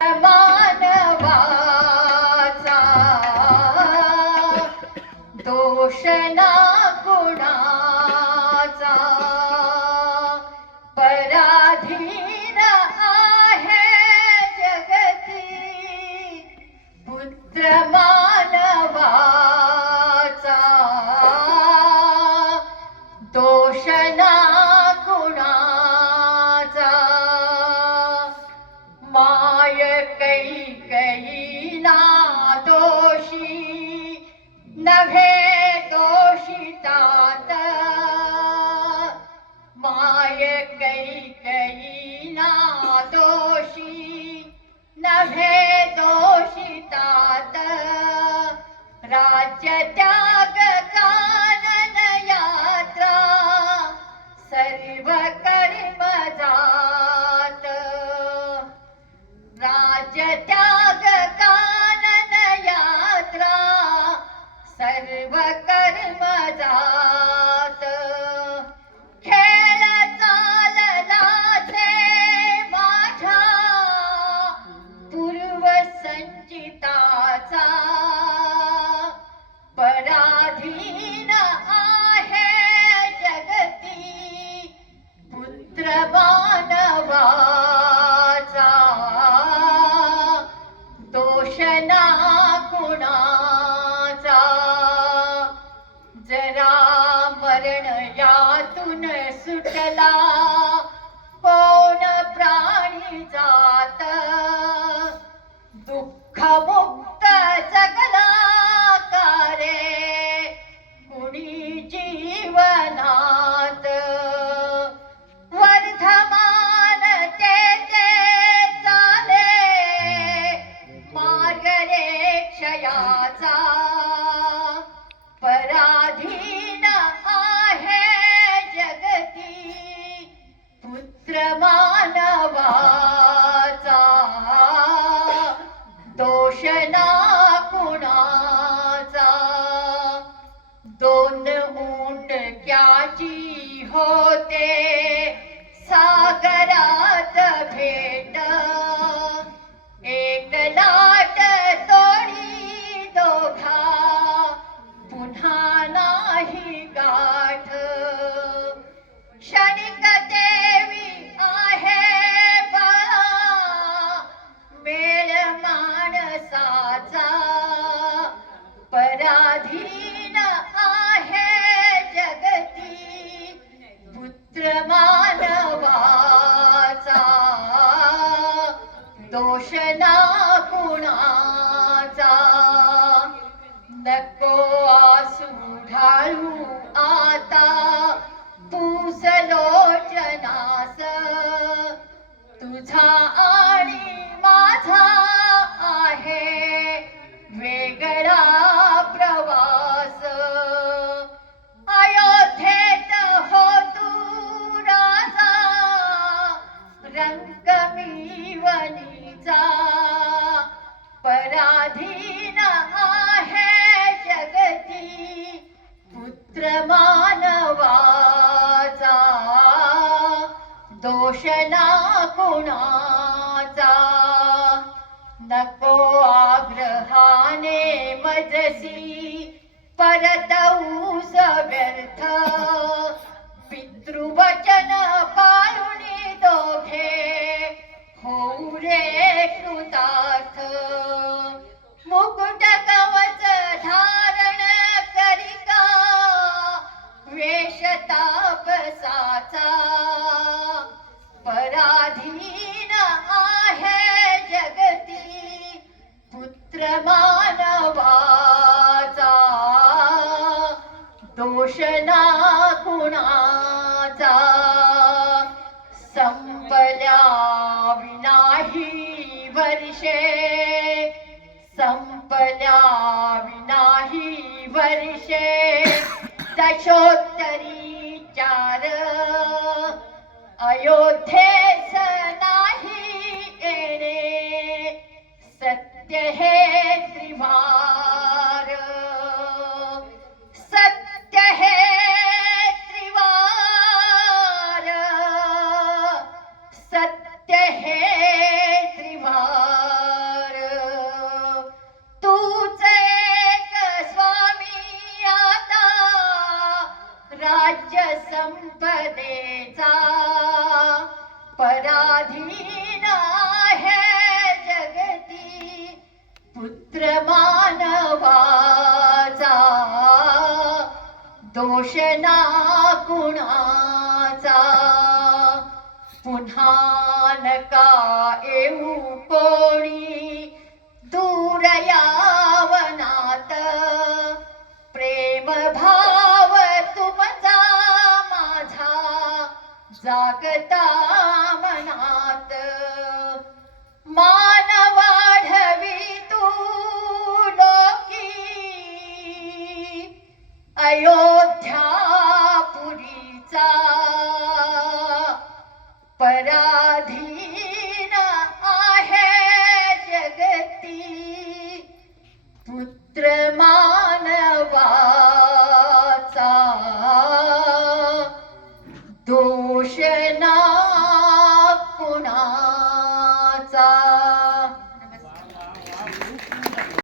मानवाचा दोष ना कुणाचा? पराधीन आहे जगती पुत्र मानवाचा दोष ना त्याग कानन यात्रा सर्व कर्म जात राज्य त्याग दुःख मुक्त कुणी जीवनात. वर्धमान तेथे चाले मार्ग क्षयाचा पराधीन आहे जगती पुत्र मुंडक्याची होते? सागरात भेट। एक लाट तोडी दोघा पुन्हा नाही गाठ। क्षणिक देवी आहे बळा वेळ माणसाचा। Time. नको आग्रहाने मजसी परतऊ व्यर्थ. पितृवचन पाळुणी दोघे होऊ रे कृतार्थ. मुकुट कवच धारण करिका वेश तापसाचा पराधीन आहे मानवाचा दोष ना कुणाचा? संपल्या विनाही वर्षे संपल्या विनाही वर्षे दशोत्तरी चार अयोध्येस नाही येणे सत्य हे सत्य हे त्रिवार. तूच एक स्वामी आता राज्य संपदेचा. पराधीन दोष ना कुणाचा? पुन्हा नका येऊ कोणी दूर यावनात प्रेम भाव तुमचा माझा जागता